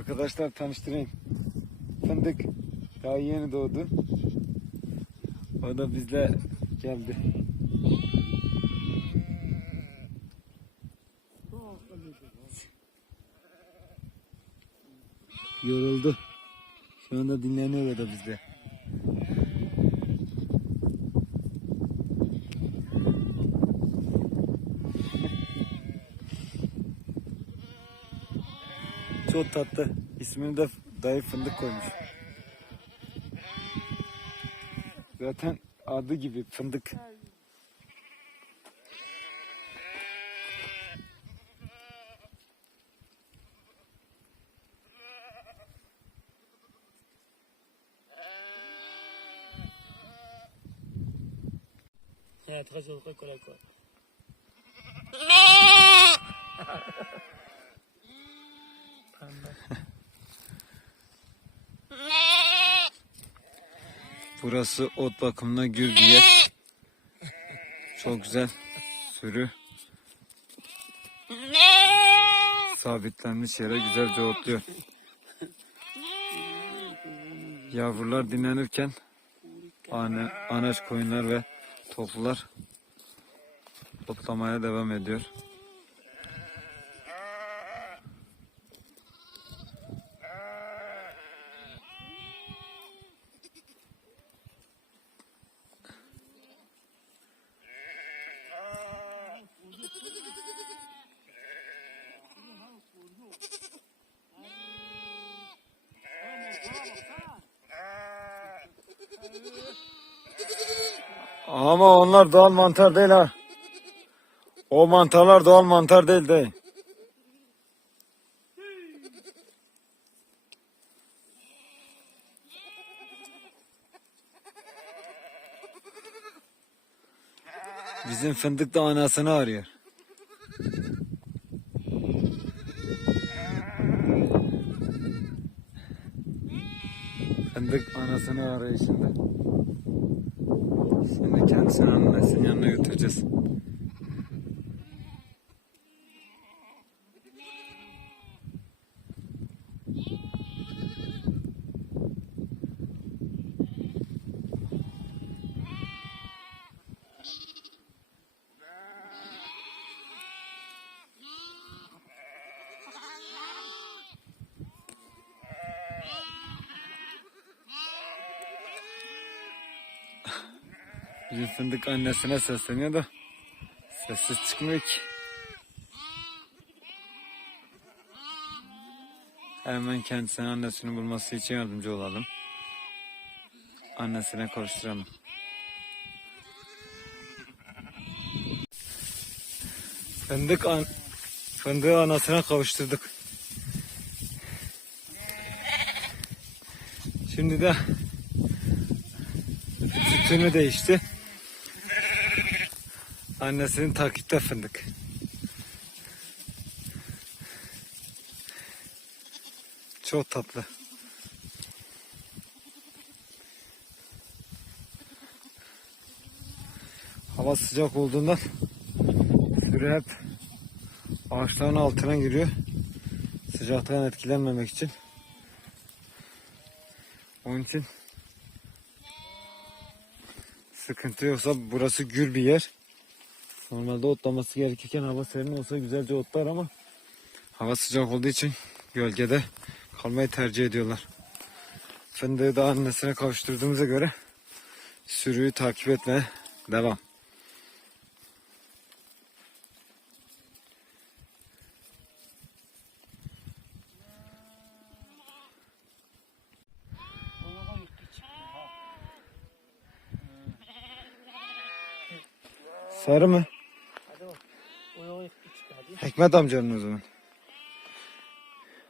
Arkadaşlar tanıştırayım. Fındık daha yeni doğdu. O da bizle geldi. Yoruldu. Şu anda dinleniyor da bizde. Çok tatlı. İsmini de dayı fındık koymuş. Zaten adı gibi fındık. Très heureux con la quoi. Burası ot bakımına gür bir yer. Çok güzel. Sürü. Sabitlenmiş yere güzelce otluyor. Yavrular dinlenirken ana, anaç koyunlar ve toplular otlamaya devam ediyor. Ama onlar doğal mantar değil ha. O mantarlar doğal mantar değil değil. Bizim fındık da anasını arıyor. Fındık anasını arıyor şimdi. Kendisini annesinin yanına götüreceğiz. Fındık annesine sesleniyor da sessiz çıkmıyor ki. Hemen kendisine annesini bulması için yardımcı olalım. Annesine kavuşturalım. Fındık an fındığı anasına kavuşturduk. Şimdi de sütünü değişti. Annesinin takipte fındık. Çok tatlı. Hava sıcak olduğundan sürü hep ağaçların altına giriyor. Sıcaktan etkilenmemek için. Onun için sıkıntı yoksa burası gür bir yer. Normalde otlaması gerekirken hava serin olsa güzelce otlar ama hava sıcak olduğu için gölgede kalmayı tercih ediyorlar. Fındığı da annesine kavuşturduğumuza göre sürüyü takip etmeye devam. Sarı mı? Hikmet amcanın o zaman.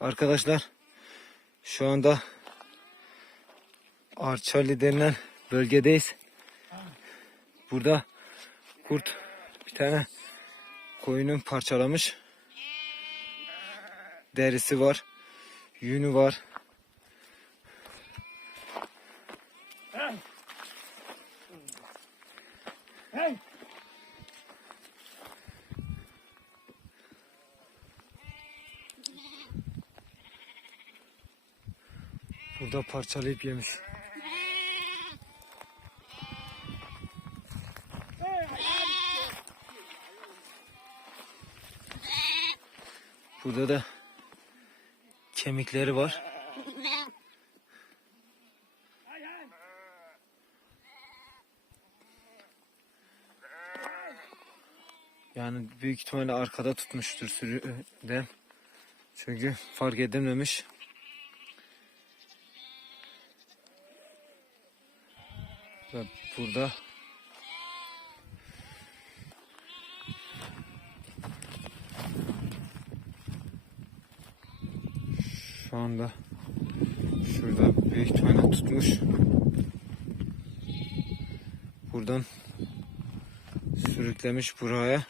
Arkadaşlar şu anda Arçali denilen bölgedeyiz. Burada kurt bir tane koyunun parçalamış. Derisi var. Yünü var. Burada parçalayıp yemiş. Burada da kemikleri var. Yani büyük ihtimalle arkada tutmuştur sürüden. Çünkü fark edilmemiş. Ve burada şu anda şurada büyük ihtimalle tutmuş. Buradan sürüklemiş buraya.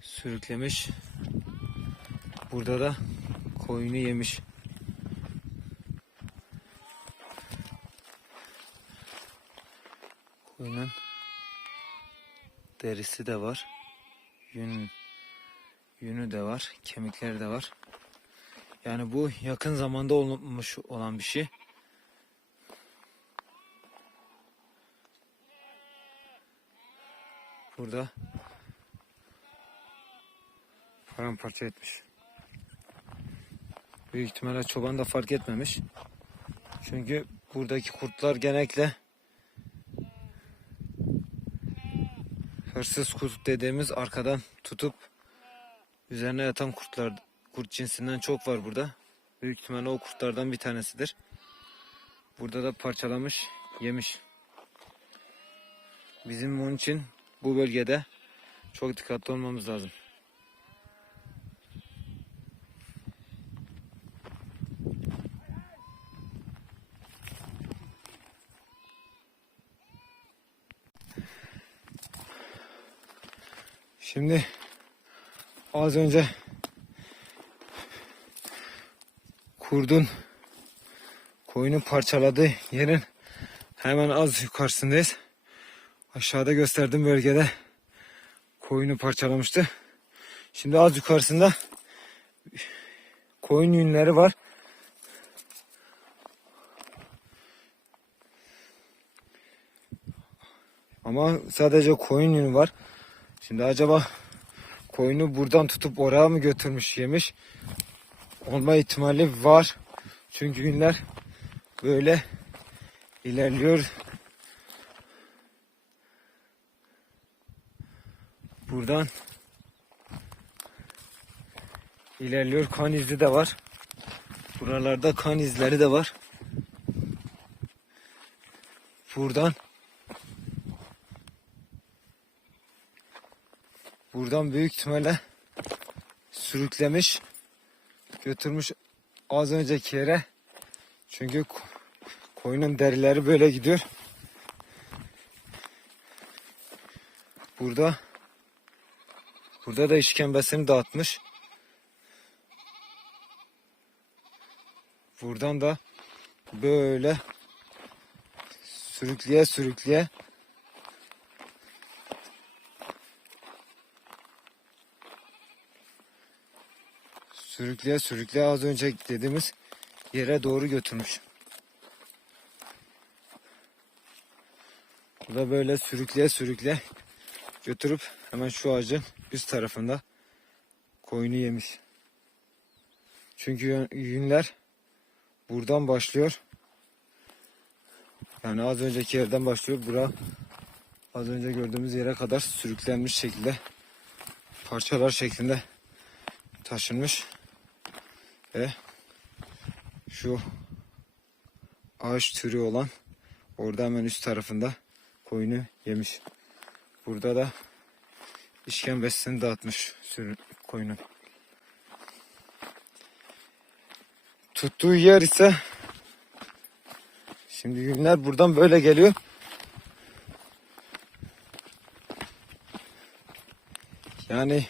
Sürüklemiş. Burada da koyunu yemiş. Koyunun derisi de var. Yün, yünü de var. Kemikleri de var. Yani bu yakın zamanda olmuş olan bir şey. Burada paramparça etmiş. Büyük ihtimalle çoban da fark etmemiş. Çünkü buradaki kurtlar genellikle hırsız kurt dediğimiz arkadan tutup üzerine yatan kurtlar kurt cinsinden çok var burada. Büyük ihtimalle o kurtlardan bir tanesidir. Burada da parçalamış, yemiş. Bizim onun için bu bölgede çok dikkatli olmamız lazım. Şimdi az önce kurdun koyunu parçaladığı yerin hemen az yukarısındayız. Aşağıda gösterdiğim bölgede koyunu parçalamıştı. Şimdi az yukarısında koyun yünleri var. Ama sadece koyun yünü var. Şimdi acaba koyunu buradan tutup oraya mı götürmüş yemiş? Olma ihtimali var. Çünkü günler böyle ilerliyor. Buradan ilerliyor. Kan izi de var. Buralarda kan izleri de var. Buradan Buradan büyük ihtimalle sürüklemiş, götürmüş az önceki yere. Çünkü ko- koyunun derileri böyle gidiyor. Burada burada da işkembesini dağıtmış. Buradan da böyle sürükleye sürükleye sürükleye sürükleye az önce dediğimiz yere doğru götürmüş. Bu da böyle sürükleye sürükleye götürüp hemen şu ağacın üst tarafında koyunu yemiş. Çünkü yün- yünler buradan başlıyor. Yani az önceki yerden başlıyor. Bura az önce gördüğümüz yere kadar sürüklenmiş şekilde parçalar şeklinde taşınmış ve şu ağaç türü olan orada hemen üst tarafında koyunu yemiş. Burada da işkembesini dağıtmış sürü koyunun. Tuttuğu yer ise şimdi günler buradan böyle geliyor. Yani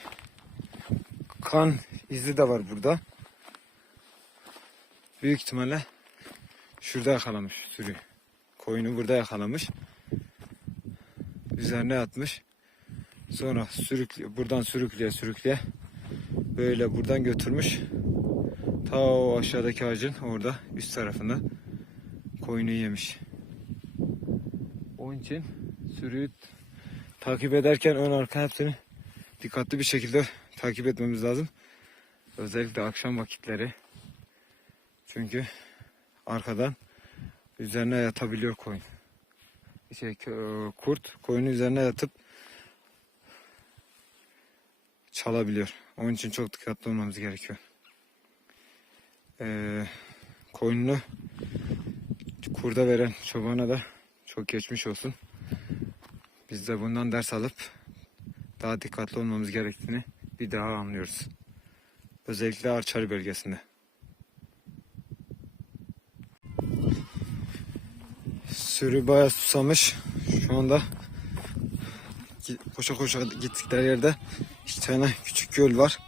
kan izi de var burada. Büyük ihtimalle şurada yakalamış sürü. Koyunu burada yakalamış. Üzerine atmış. Sonra sürükle, buradan sürükleye sürükleye böyle buradan götürmüş. Ta o aşağıdaki ağacın orada üst tarafında koyunu yemiş. Onun için sürüyü takip ederken ön arka hepsini dikkatli bir şekilde takip etmemiz lazım. Özellikle akşam vakitleri. Çünkü arkadan üzerine yatabiliyor koyun. Şey, kurt koyunun üzerine yatıp çalabiliyor. Onun için çok dikkatli olmamız gerekiyor. Ee, koyununu kurda veren çobana da çok geçmiş olsun. Biz de bundan ders alıp daha dikkatli olmamız gerektiğini bir daha anlıyoruz. Özellikle Arçari bölgesinde. Sürü bayağı susamış. Şu anda koşa koşa gittikleri yerde iki tane küçük göl var.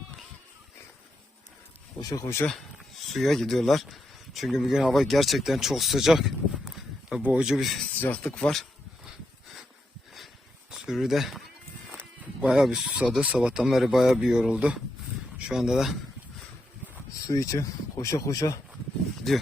Koşa koşa suya gidiyorlar. Çünkü bugün hava gerçekten çok sıcak ve boğucu bir sıcaklık var. Sürü de bayağı bir susadı. Sabahtan beri bayağı bir yoruldu. Şu anda da su için koşa koşa gidiyor.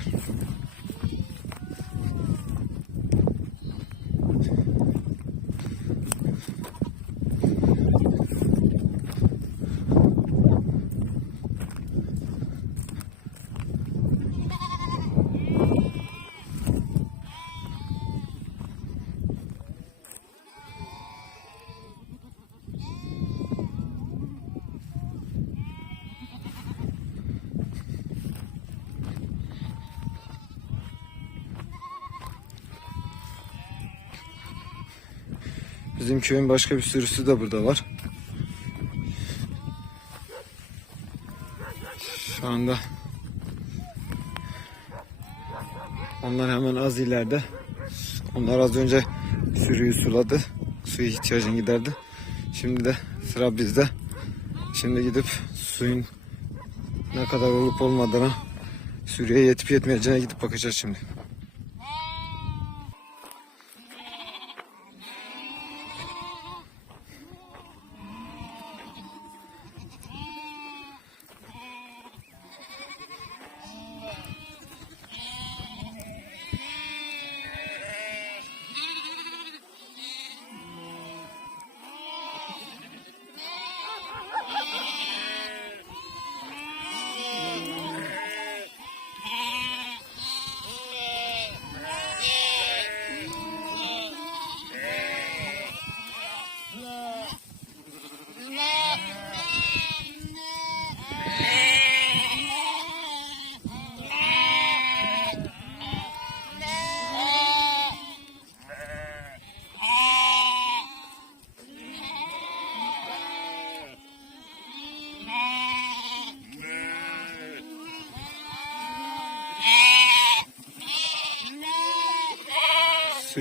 Bizim köyün başka bir sürüsü de burada var. Şu anda onlar hemen az ileride. Onlar az önce sürüyü suladı. Suya ihtiyacını giderdi. Şimdi de sıra bizde. Şimdi gidip suyun ne kadar olup olmadığına sürüye yetip yetmeyeceğine gidip bakacağız şimdi.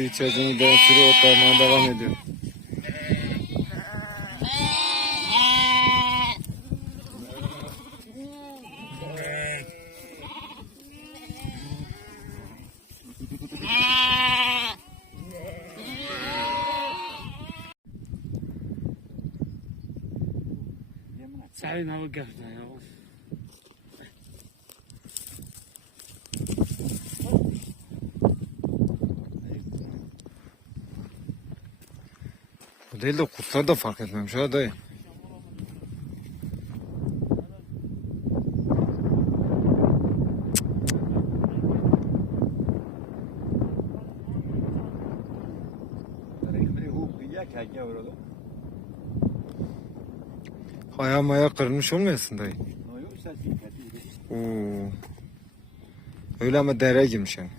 İhtiyacını gideren sürü otlamaya devam ediyor. Serin hava değil de kurtlar da fark etmemiş ha dayı. Ayağı maya kırılmış olmayasın dayı. Oo. Öyle ama dereye girmiş yani.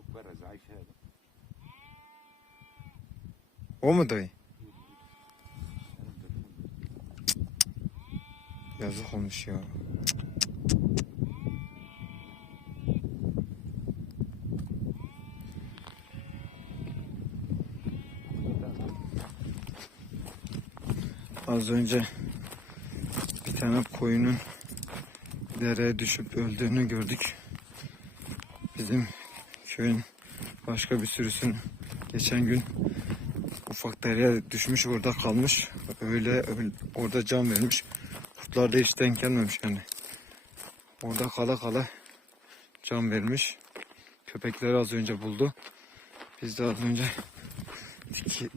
Çok berez Ayşe. O mu dayı? Yazık olmuş ya. Az önce bir tane koyunun dereye düşüp öldüğünü gördük. Bizim köyün başka bir sürüsün geçen gün ufak dereye düşmüş orada kalmış. Öyle, öyle orada can vermiş. Kurtlar da hiç denk gelmemiş yani. Orada kala kala can vermiş. Köpekleri az önce buldu. Biz de az önce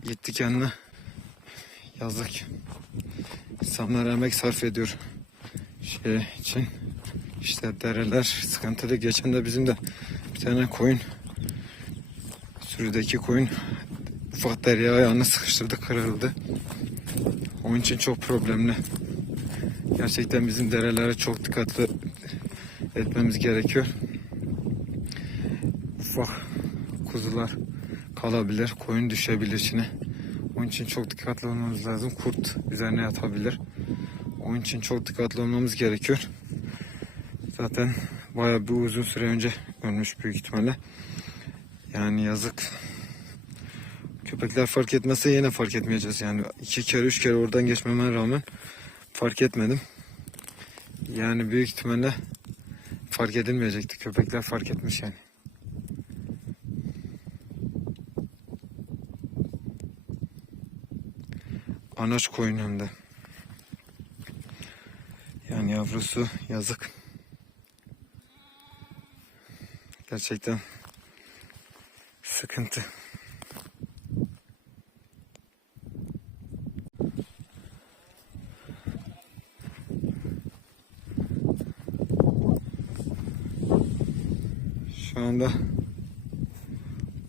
gittik- yanına. Yazık. İnsanlar emek sarf ediyor. Şey için. İşte dereler sıkıntılı. Geçen de bizim de tane koyun sürüdeki koyun ufak dereye ayağını sıkıştırdı kırıldı. Onun için çok problemli. Gerçekten bizim derelere çok dikkatli etmemiz gerekiyor. Ufak kuzular kalabilir, koyun düşebilir içine. Onun için çok dikkatli olmamız lazım. Kurt üzerine yatabilir. Onun için çok dikkatli olmamız gerekiyor. Zaten bayağı bir uzun süre önce ölmüş büyük ihtimalle. Yani yazık. Köpekler fark etmezse yine fark etmeyeceğiz. Yani iki kere üç kere oradan geçmeme rağmen fark etmedim. Yani büyük ihtimalle fark edilmeyecekti. Köpekler fark etmiş yani. Anaç koyun hem de. Yani yavrusu yazık. Gerçekten sıkıntı. Şu anda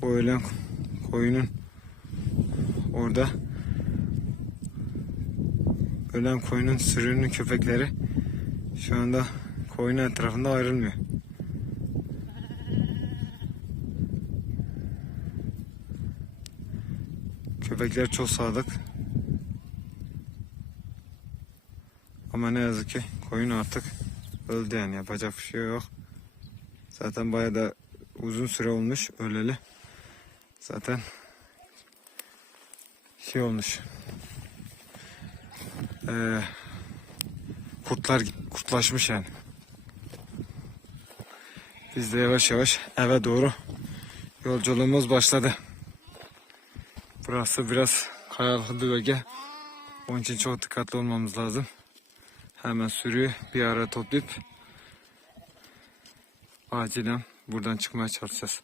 o ölen koyunun orada ölen koyunun sürünün köpekleri şu anda koyunun etrafında ayrılmıyor. Köpekler çok sadık. Ama ne yazık ki koyun artık öldü yani yapacak bir şey yok. Zaten bayağı da uzun süre olmuş öleli. Zaten şey olmuş. Ee, kurtlar kurtlaşmış yani. Biz de yavaş yavaş eve doğru yolculuğumuz başladı. Burası biraz kayalıklı bölge. Onun için çok dikkatli olmamız lazım. Hemen sürüyü bir ara toplayıp acilen buradan çıkmaya çalışacağız.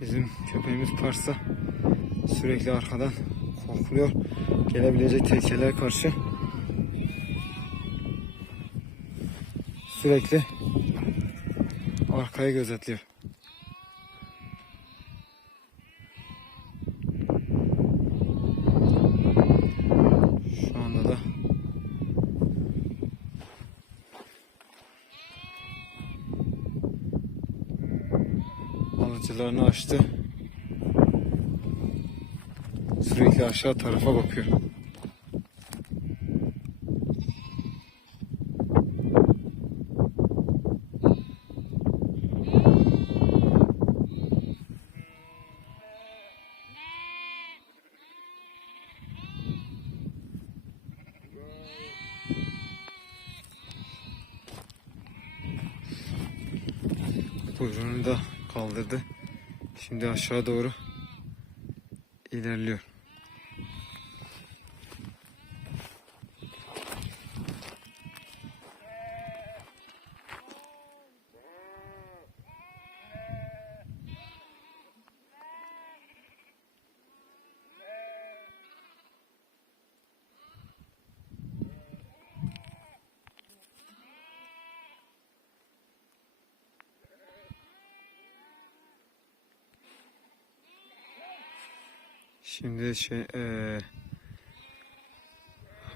Bizim köpeğimiz Pars'a sürekli arkadan kokluyor. Gelebilecek tehlikelere karşı sürekli arkayı gözetliyor. Şu anda da alıcılarını açtı. Sürekli aşağı tarafa bakıyor. Kuyruğunu da kaldırdı. Şimdi aşağı doğru ilerliyor. Şimdi şey eee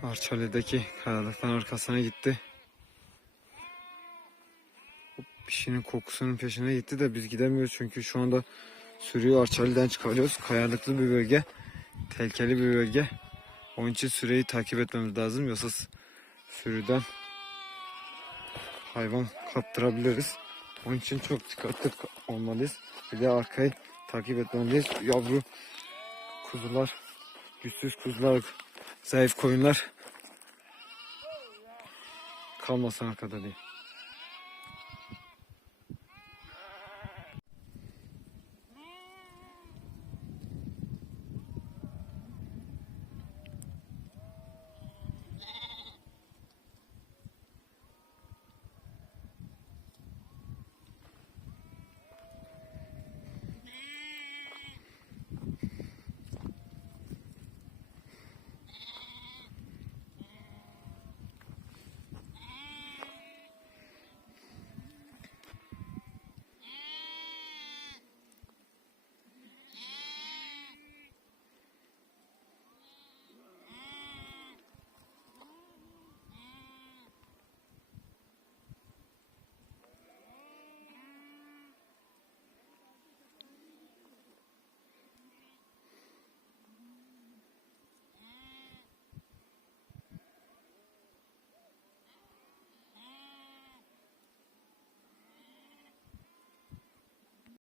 Arçalı'daki kayalıkların arkasına gitti. O pişinin kokusunun peşine gitti de biz gidemiyoruz çünkü şu anda sürüyü Arçalı'dan çıkarıyoruz. Kayalıklı bir bölge, tehlikeli bir bölge. Onun için süreyi takip etmemiz lazım yoksa sürüden hayvan kaptırabiliriz. Onun için çok dikkatli olmalıyız. Bir de arkayı takip etmeliyiz. Yavru kuzular, güçsüz kuzular, zayıf koyunlar kalmasın arkada diye.